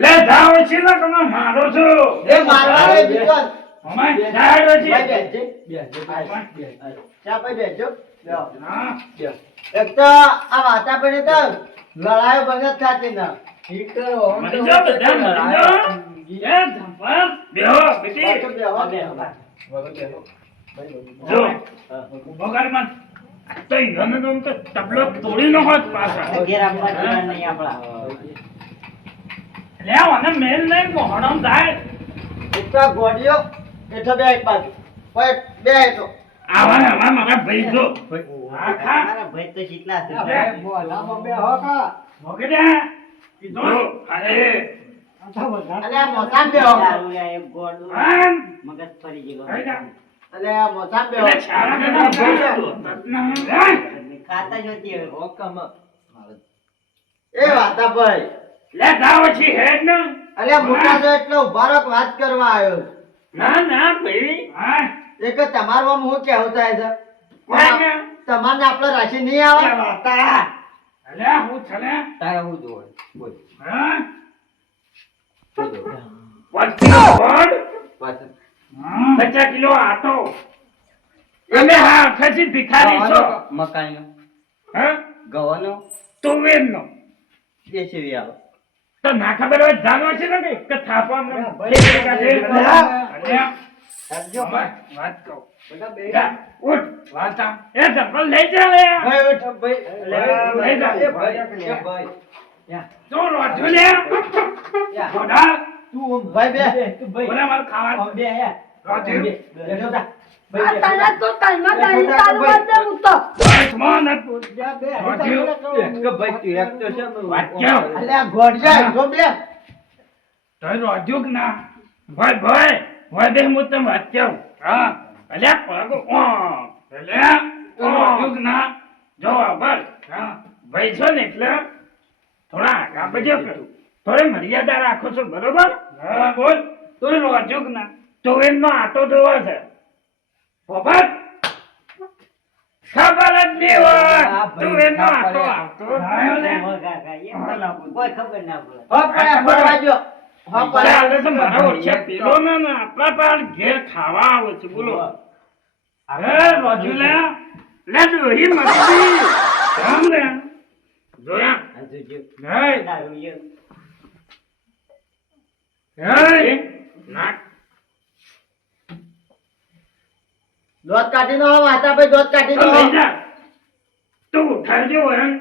લે જાવ છે ને તમે મારો છો એ મારવા રે વિકાસ અમાય જાડો છે ચા પી બેજો હા એક તો આ વાતા પડે તો લડાઈ બંધ થાતી ના મને જો બધા મરી જો એ ધંપા બેહો બેટી જો બગાડ મત તો ઈગન તો તબલો તોડી નો હોત પાછા ઘેર આપવા જેવા નહીં આપણા લે આને મેલ નહીં મોહણમ થાય એક ગોડિયો એઠો બે એક બાજુ કોઈ બે તો આવા આવા મારા ભાઈ જો આ ખા મારા ભાઈ તો શીતલા છે બોલામાં બે હો કા મોગેડા કીધો અરે અને આ મોસામ બે હો દારૂ યા એક ગોળું આમ મગજ ફરી ગયો આઈડા અને આ મોસામ બે હો એટલે છારા ને ખાતા જ હોતી હવે એ વાતા ભાઈ લે જાવ છે હેડ ને અલે મોટા જો એટલો ઉભારક વાત કરવા આવ્યો ના ના ભાઈ હા એક તમારમાં હું કેવું થાય છે વાગે તમારને આપણે રાશિ નહીં આવે વાતા અલે હું છલે તારે હું જોવે બોલ હા પચીસ બોર્ડ 50 કિલો આટો તમે હા ખસી ભિખારી છો મકાઈનો હા ગવાનો તુવેરનો દેશી આવે તો ના ખબર હોય જાણો છે ને કે થાપા મને વાત કહું જા, ઉઠ વાતા એ ચપ્પલ લઈ જા લે ભાઈ ઉઠ ભાઈ લઈ જા એ ભાઈ એ ભાઈ જો રોજો લે બોડા તું ભાઈ બે તું ભાઈ બોલા માર ખાવા બે હે રોજો બેઠો જા આ તારા તો તાલમાં તારી તારું વાત દે ઉતો બસ મોન કે ભાઈ તું એક તો છે વાત કેવ અલે આ ગોડિયા જો બે તો રોજો કે ના ભાઈ ભાઈ ભાઈ દે હું તને વાત કેવ હા અલ્યા પગ ઓ અલ્યા રોજો કે ના જો બસ હા ભાઈ છો ને એટલે થોડા આગા બજો થોડી મર્યાદા રાખો છો બરોબર હા બોલ તું રોજો કે ના તો એનો આટો જોવો છે ખબર ખબર જ નહીં હોય તું એનો આટો આવતો થયો ને કોઈ ખબર ના પડે હો પડ્યા ફરવાજો હો ચાલે પડ્યા તો મારા ઓળખે પેલો ને આપણા પર ઘેર ખાવા આવે છે બોલો હે રોજુ લે લે જોઈ મસ્તી રામ લે જોયા આ જોજો હે દારૂ એ હે ના દોત કાઢી નો વાતા ભાઈ દોત કાઢી તો નો લઈ જા તું ઉઠાડજો એમ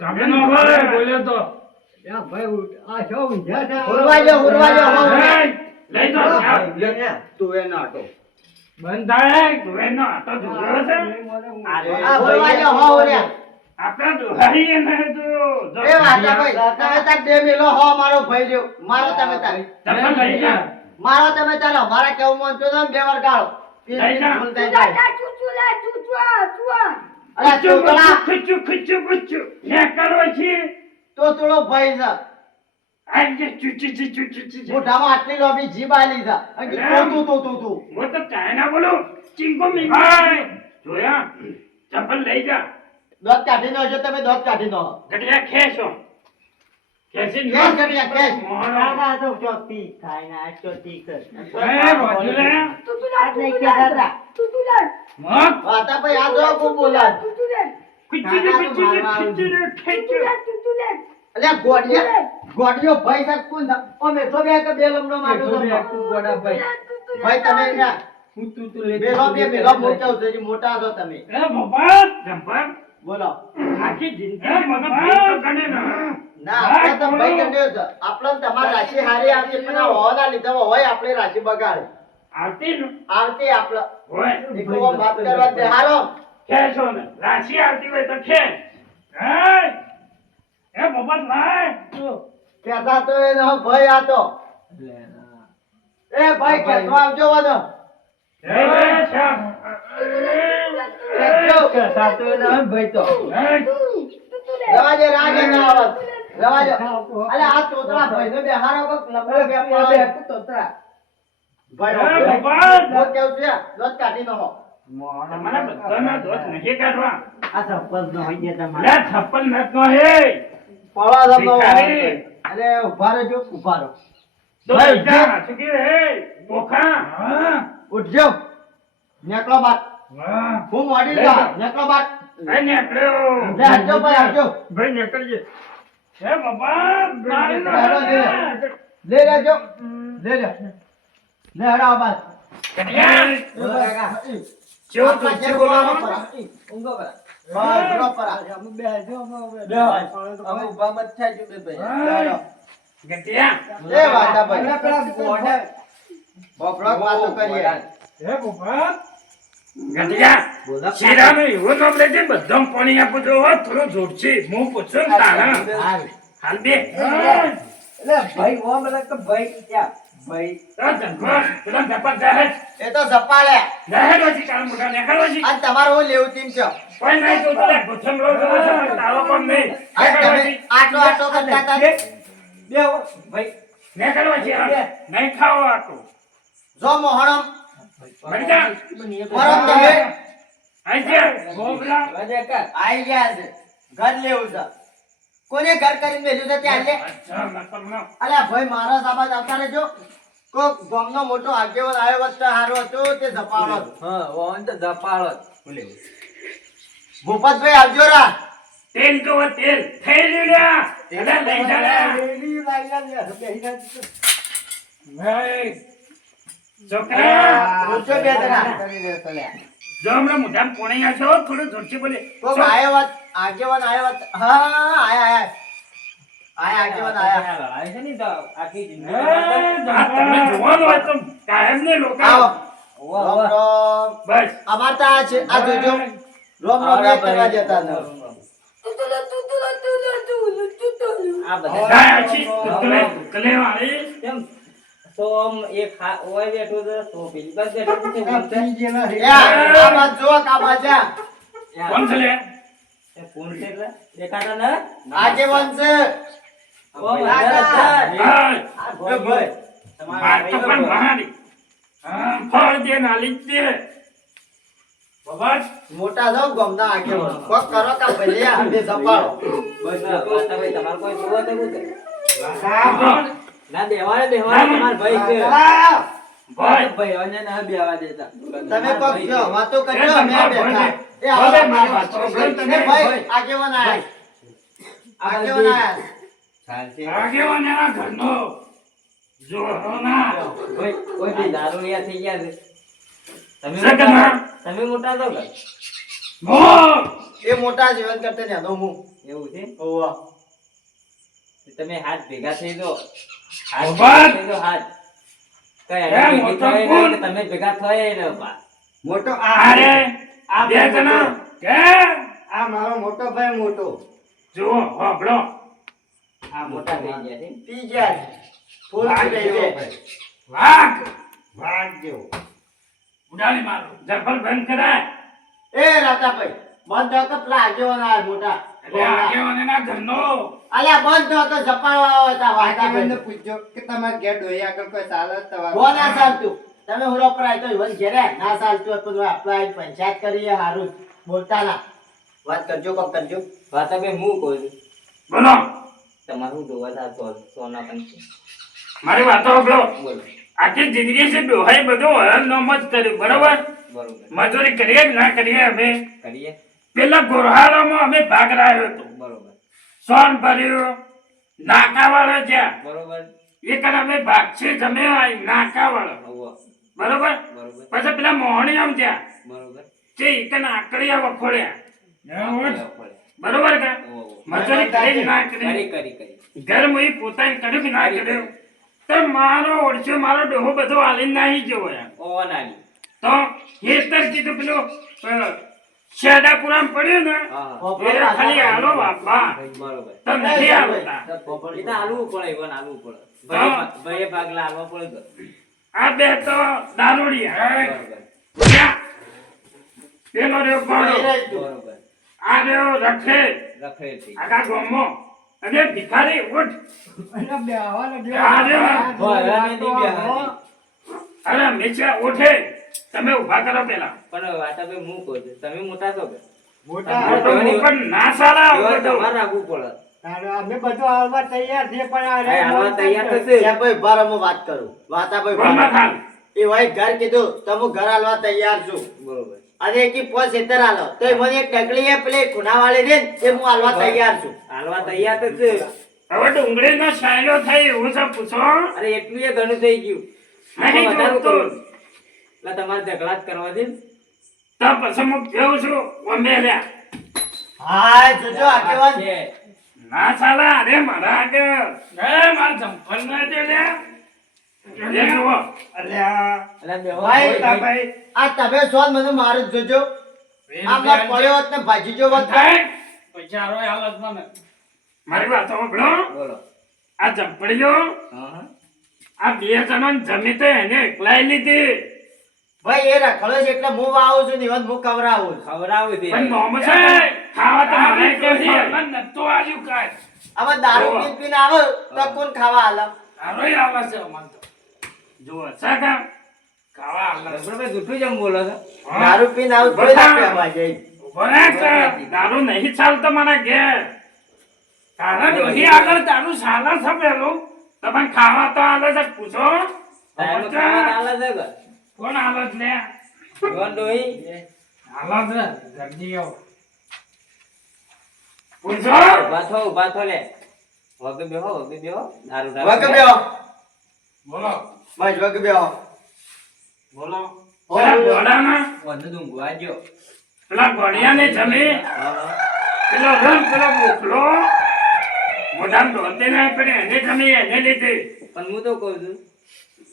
કામે નો હોય બોલ્યો તો હુરવાજો હુરવાજો હો હે, લઈ જા તું એ નાટો બંધ થાય તું એનો આટો જોયો છે આ હુરવાજો હો રે આપણે દોહાઈએ ને તો જો એ વાતા ભાઈ તમે તાર બે મેલો હો મારો ભાઈ રહ્યો મારો તમે તાર ચપ્પલ લઈ જા મારો તમે તારો મારા કેવું મન તો તમે બે વાર ગાળો લઈ જા. દાદા ચૂચુ લે ચૂચુ અરે ચોકડા ખુચ્ચું ખુચ્ચું ખુચ્ચું લે કરો છે તો તુલો ભાઈ છે આજે ચુચી ચી ચુચી ચી મોઢામાં આટલી લોબી જીભ આલી છે અને તું હું તો ચાઇના બોલો ચિંકો મી ભાઈ જોયા ચપ્પલ લઈ જા દોત કાઢી નો જો તમે દોત કાઢી નો ગટિયા ખેસો ખેસી કેસ ગટિયા કેસ દાદા તો ચોથી થાય ને આ ચોથી કર એ રોજુલે ચૂચુ આજ નહીં કે દાદા ચૂચુ લે મત વાતા ભાઈ આ જો કો બોલા ચૂચુ લે ખુચ્ચી ખેંચો ચૂચુ લે અલ્યા ગોડિયો ભાઈ સાહેબ કોણ છે અમે તો બે કે બે લમનો મારો તો ગોડા ભાઈ ભાઈ તમે ના બેલો બે બેલો મોટા છો મોટા છો તમે એ બાબા જંપર બોલો આખી જિંદગી મગજ ભાઈ તો ગણે ના ના આપણે તો ભાઈ કંડ્યો છે આપણે તમારી રાશિ હારી આવતી પણ આ હોના લીધા હોય આપણે રાશિ બગાડે આવતી ને આવતી આપણે હોય એક વાત કરવા બેહારો ખેસો ને રાશિ આવતી હોય તો ખેસ એ બાબા લાય કેતા તો એનો ભાઈ આતો એ ભાઈ કેતો આવજો વાનો એ શામ કેતા તો એનો ભાઈ તો એ રવાજે રાગે ના આવત રવાજો અલે આ તોતરા ભાઈ ને બેહારો કો લંબો બે પાડે તોતરા ભાઈ બાબા મો કેવું છે દોત કાઢી નો હો તમારા બધાના દોષ નહીં કાઢવા આ ચપ્પલ નો હોય છે લે તમારે છપ્પલ નત નો હે પવા દમનો ભિખારી અરે ઉભા રહેજો ઉભા રહો તો ભાઈ, બેટા, શું કે હે? બોખા. હા. ઉઠજો નેકળો બાર વાહ. હું મોડી લે જા જા. નેકળો બાર ભાઈ નીકળ્યો. લે આવજો ભાઈ આવજો ભાઈ નીકળજે. હે બાપા, તાળી નો હેડો, હાથ. લે લેજો લે લે લે હડા બાર કન્યા. ચો તો જે બોલાવો પરા ઊંઘો પરા બસ રો પરા અમે ઉભા મત થાય જો બે ભાઈ ગટિયા. એ વાતા ભાઈ પેલા ગોડા બબડક વાતો કરીએ હે બાપા. ગટિયા. શેરાનો એવો નામ લેજે, બધામ પાણી આપો છો. હો, થોડું જોડશે. હું પૂછું ને તારા. હાલ બે. એટલે ભાઈ ઓમ એટલે કે ભાઈ ક્યાં ભાઈ આ જંગલ, પેલા જપત જાહે. એ તો જપાલે જાહે ડોશી, તારા મોઢા નીકળો છી. આ તમારું હું લેવું તીમ છો કોઈ નહીં તું તારે ભૂસમ લો છો, તારો પણ નહીં. આ નીકળો તમે છી. આટો આટો કરતા હતા બે ભાઈ નીકળો છી, હા. નહીં ખાવો આટલું. જો મોહણમ મરી જા. મરમ તમે આઈ જા. ગોબરા. રાજા કા આઈ ગયા છે ઘર લેવું છે કોને ઘર કરીને મેલ્યું છે ત્યાં લે અચ્છા, મતલબ ના. અલ્યા ભાઈ મારા સાબાદ આવતા રહેજો કોક ગામનો મોટો આગેવાન આવ્યો હોત તો હારો હતો તે જપાળો હતો. હા ઓન તો દપાળો બોલે ભૂપતભાઈ આવજો રા તેલ તો તેલ. થેલી લ્યા. અલા, લઈ જા લ્યા. ભાઈ. છોકરા. પૂછો બે જણા જો હમણાં મોઢામાં પોણી આછો, થોડું જોરથી બોલે. કોક આવ્યો હોત આગેવાન આવ્યો હોત હા આયા આગેવાન આયા આય છે ને તો આખી જિંદગી આ તમે જોવાનો હોય તો કાયમ ને લોકો. આવો રોમ રોમ બસ. અમાર તો આ છે આ જોજો રોમ રોમ એ કરવા જતા હતા આ બધા ગાય આછી, કલે વાળી. કેમ સોમ એક ઓય બેઠો તો સો પેલી બસ બેઠો છે એ આ બાદ જો કા બાજા કોણ છે લે? એ ફોન છે એટલે દેખાતા ને આગેવાન છે ઓ રાજા હાય. આ ભાઈ આ તો પણ મારી. હા, ફળ દે ના લીધે. બાબા, મોટા છો ગામના આગેવાન કોક કરો કા ભલે આ બે જપાળો બસ વાતા ભાઈ તમાર કોઈ જોવા તો બોલ બાબા, ના દેવાને તમાર ભાઈ છે ભાઈ. ભાઈ અન્ય ના બેવા દેતા તમે કોક કયો વાતો કરજો અમે બેઠા એ આવો ભલે મારી વાત કરો. તમે ભાઈ આગેવાન આયા આગેવાન આયા આગેવાન એના ઘરનો. જોરો ના. ભાઈ કોઈ બી દારૂડિયા થઈ ગયા છે સગના. તમે મોટા છો કે મો. એ મોટા જીવન કરતા ને હું એવું છે ઓવા તમે હાથ ભેગા થઈ દો ઉભા. થઈ દો હાથ કઈ એ ભેગી મોટો થાય ને કોણ? કે તમે ભેગા થાય ને બા મોટો અરે, આ બે જણા. કે? આ મારો મોટો ભાઈ મોટો જુઓ, હોભળો. આ મોટા થઈ ગયા છે પી ગયા છે. ફૂલ પી ગઈ છે. વાઘ. ભાગ જેવો ઉડાડી મારો. જફર બંધ કરાય. એ રાતાભાઈ બંધ થયો કે પેલા આગેવાન આયા મોટા એટલે આગેવાન એના ઘરનો. અલ્યા બંધ થયો તો જપાળવા આવ્યા હતા વાતાભાઈ પૂછજો કે તમારે ઘેર ડોહી આગળ કોઈ ચાલે હો ના ચાલતું તમે હુરો પર આય તો ઈવન ઘેરે ના ચાલતું હોય તો આપણે પંચાયત કરીએ હારું બોલતા ના વાત કરજો કોક કરજો વાતા ભાઈ હું કહું છું બોલો. તમારું જોવા તા સોના પંચ મારી વાતો હોભળો. બોલો આખી જિંદગી છે ડોહાઈ બધું હરણનામ જ કર્યું, બરોબર? બરોબર મજૂરી કરીએ કે ના કરીએ અમે. કરીએ પેલા ગોરહારામાં અમે ભાગ રાખ્યો હતો. બરોબર સોન ભર્યું, નાકાવાળો જ્યાં. બરોબર એ કણ અમે ભાગશે જમે નાકાવાળો. હોવો બરોબર? બરોબર પછી પેલા મોહણીયામ ત્યાં. બરોબર તે ઈકણ આકડિયા વખોડ્યા. બરોબર બરોબર કે? મજૂરી કરી કે ના કરી કરી. કરી કરી ઘર મુઈ પોતાને કર્યું કે ના કર્યું. તો મારો ઓળખ્યો મારો ડોહો બધો હાલીને નાહી ગયો યાર. ઓ નાની તો હેતર કીધું પેલું શેડાપુરામાં પડ્યું ને હા એ ખાલી હાલો બાપા. બરોબર તો નથી આવતા. એ તો હાલવું પડે ઈવન હાલવું પડે ભાઈ ભાગલા હાલવા પડે તો આ બે તો દારૂડિયા. બરોબર જા. પેલો રહ્યો ગોળો. બરોબર આ રહ્યો રખે રખડે થઈ આખા ગામમાં. અને ભિખારી ઉઠ. આ રહ્યો. અરે મેચા ઉઠે. તમે ઊભા કરો પેલા. પણ વાતા ભાઈ હું કહું છું તમે મોટા છો કે મોટો હું પણ ના સાલા એવા બધું. તમારે રાખવું પડે તારે અમે બધું આવવા તૈયાર છે પણ આ ભાઈ, આવા તૈયાર તો છે. ત્યાં ભાઈ બાર હું વાત કરું વાતા બોલમાં ભાઈ ખાલ. એ ભાઈ ઘર કીધું તો હું ઘર હાલવા તૈયાર છું બરોબર. અને એક પોસ હેતર હાલો તો મને એક ટકલી પેલે ખૂણાવાળી દે ને એ હું હાલવા તૈયાર છું હાલવા તૈયાર તો છે. હવે ડુંગળીનો સાયલો થાય એવું છે પૂછો. અરે એટલું એ ઘણું થઈ ગયું. નહીં આમાં વધારે જોતું. કરવું. એટલે તમારે ઝઘડા જ કરવા દે ને. તો પછી હું કેવું છું અમે રહ્યા. હા જોજો આગેવાન છે. ના ચાલે અરે મારા આગળ. મારે ચંપલ ના દે લે. લે જુઓ. અલ્યા. એટલે બેહો. ભાઈ, બોલતા ભાઈ. આ તમે સોન મને મારું જ જોજો આમાં પડ્યો હોત ને ભાજી જો હોત થાય. મારી વાત સાંભળો. બોલો. આ ચંપડીઓ હા. આ બે જણો જમી તો એને એકલાઈ લીધી. ભાઈ એ રખડો છે એટલે હું આવું છું નિવન હું કવરાવું છું. ખવડાવું છે. પણ નોમ છે ખાવા તો મને કેવી નતો આલ્યું કાંઈ. હવે દારૂ પીને પીને આવે તો કોણ ખાવા હાલે તારોય આલે છે અમને તો. જુઓ સાકા ખાવા આલે છે. બરોબર, જૂઠું જેમ બોલો છો. હા. દારૂ પીને આવું થોડી ના પીવા જાય ઉભો રહે કે દારૂ નહીં ચાલતો મારા ઘેર. તારા ડોહી આગળ દારૂ ચાલે છે પેલું. તમે ખાવા તો આલે છે પૂછો. ટાઈમે ખાવા આલે છે કે? કોણ આલે છે લે? જોન ડોહી. આલે છે જલ્દી આવો. પૂછો. ઊભા થો લે. વગે બેહો. દારૂ વગ બેહો બોલો ભાઈ વગ બેહો બોલો. પેલા ઘોડાના વંદુ ઊંઘવા જો. પેલા ઘોડિયાને જમી પેલો રંગ પેલો મોકલો મોઢામાં ધોતી ના પડે એને જમી એને લીધી. પણ હું તો કહું છું,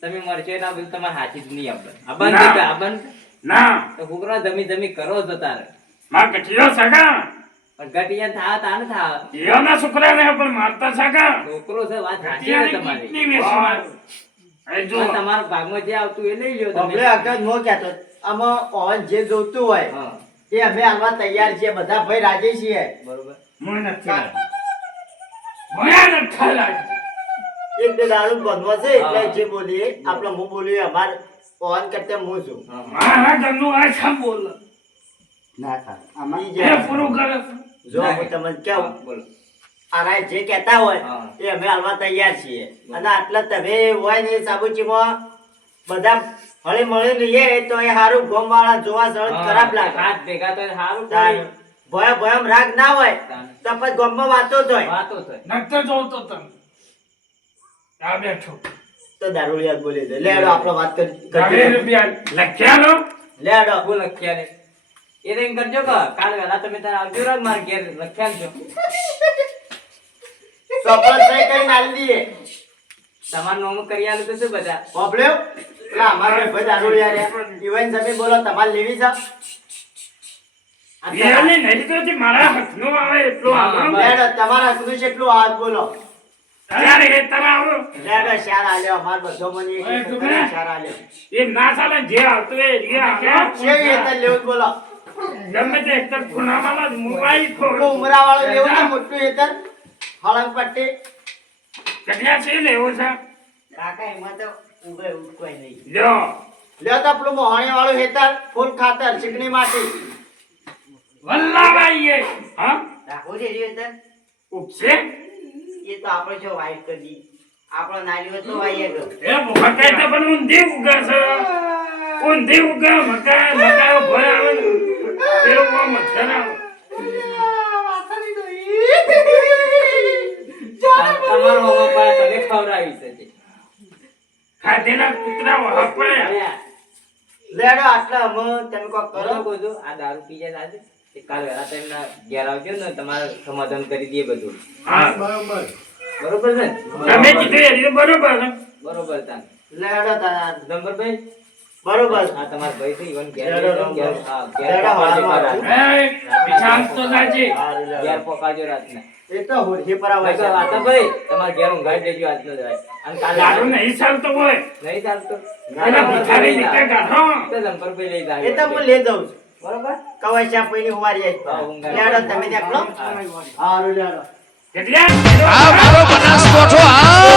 તમે મરશો ના બધું તમારે હાથી જ નહીં ના. આપવાનું. ના તો છોકરા જમી કરો છો તારે. માં કઠિયો સગા પણ ઘટિયા થાવ તાને થાવ. ઈયોના છોકરાને પણ મારતા સગા છોકરો છે, વાત સાચી છે કઠિયાને તમારી. કીટની વેચવા. એ જો પણ તમારા ભાગમાં જે આવતું એ લઈ લ્યો બબલે તમે. આગળ નો કહેતો આમાં ઓન જે જોતું હોય હા, એ અમે હાલવા તૈયાર છીએ બધા ભાઈ રાજી છીએ બરોબર. મને નથી મને નથી લાગતું. એક બે દારૂ બંધવા છે એટલે હા. જે બોલીએ આપણે હું બોલીએ અમાર ઓન કરતે હું છું હા, હા. મારા ઘરનું આ છા બોલ ના થાય ઈ એ જે પૂરું કરે છે. જો હું તમને હા, કેવું બોલો. આ જે કહેતા હોય હા. એ અમે હાલવા તૈયાર છીએ અને આટલા તમે હોય ને સાબુચીમાં બધા હળી મળી લઈએ તો એ હારું ગોમ વાળા જોવા સળગ ખરાબ લાગે હાથ ભેગા તો સારું તાન પડે. ભય ભયમ રાગ ના હોય તાન. તો પછી ગોમમાં વાતો જ હોય વાતો થાય. નકતો જોતો તમે આ બેઠો તો દારૂડિયા જ બોલી દે લેડો આપણે વાત કરી 20 રૂપિયા લખ્યા લો. લેડો બોલ લખ્યા ને. એ તો એમ કરજો કે કાલ વહેલા તમે તાર આવજો રાત મારા ઘેર લખ્યા છો. ચોપડ સહી કરીને આલી દઈએ તમારું નામ કરી આલું તો શું બધા. પોપલ્યો પેલા અમારા ભાઈ દારૂડિયા રહ્યા ઈવન તમે બોલો તમારે લેવી છે એની નહીં તો જે મારા હાથનું આવે એટલું હા, આલો. બસ. લેડો તમારા સુધી કેટલું હાથ બોલો ત્યારે એ તમે આવો. લેડો શાર આલ્યો અમાર બધો મને એક ઓય, એક તું શાર આલ્યો એ ના ચાલે જે આવતું હોય એ આલો. કેવી રીતે લેવું બોલો ગમે તે એક તો ખૂણામાં મોબાઈલ ખોલ. ઉમરા વાળો લેવું ને મોટું હેતર હળંગ પટ્ટી કન્યા છે લેવું છે કાકા એમાં તો ઉભે કોઈ નહીં લ્યો લ્યો તો પેલું મોહણી વાળું હેતર ફૂલ ખાતર ચીકણી માટી વલ્લાભાઈએ હા રાખો છે હેતર ઉપસે એ તો આપણે જો વાઈટ કરી આપણો નારીઓ તો વાઈએ ગયો એ મકાઈ તો પણ ઊંધી ઉગે છે ઊંધી ઉગે મકાઈ ભય આવે ને પેલું બહુ મચ્છર આવે. તમારો મામા પાસે તમે ખવડાવી છે. ખાધેલા કૂતરા વાપરે. લેડો આટલા અમે તમે કોક કરો કરો બધું આ દારૂ પી જાય આજે એ કાલ વહેલા તમે એમના ઘેર આવજો ને તમારે સમાધાન કરી દઈએ બધું. હા બરોબર બરોબર છે ને? તમે કીધું એ બરોબર છે. બરોબર તાન. લેડો તારા જંબરભાઈ બરોબર આ તમારા ભાઈ છે ઈવન ઘેર લેડો, જઈને ઘેર હા ઘેર લેડો, પકાવજો હાલો, રાતના. એ વિશાલ તો જાજે. ઘેર પકાવજો રાતના. એ તો હોળી પર આવે નકર વાતાભાઈ તમારે ઘેર ઊંઘાડી દેજો આજનો જ રાત. અને કાલે દારૂ નહીં ચાલતો હોય નહીં ચાલતો. પેલા ભિખારી નીચે ગાઢો. તો જંબરભાઈ લઈ જાય. એ તો હું લઈ જાઉં છું બરોબર. કવાય શા પૈની ઉવારી હા, આવી ઊંઘાડી. લેડો તમે ત્યાં હા. હારું લેડો કેટલા આ મારો બનાસકોઠો આ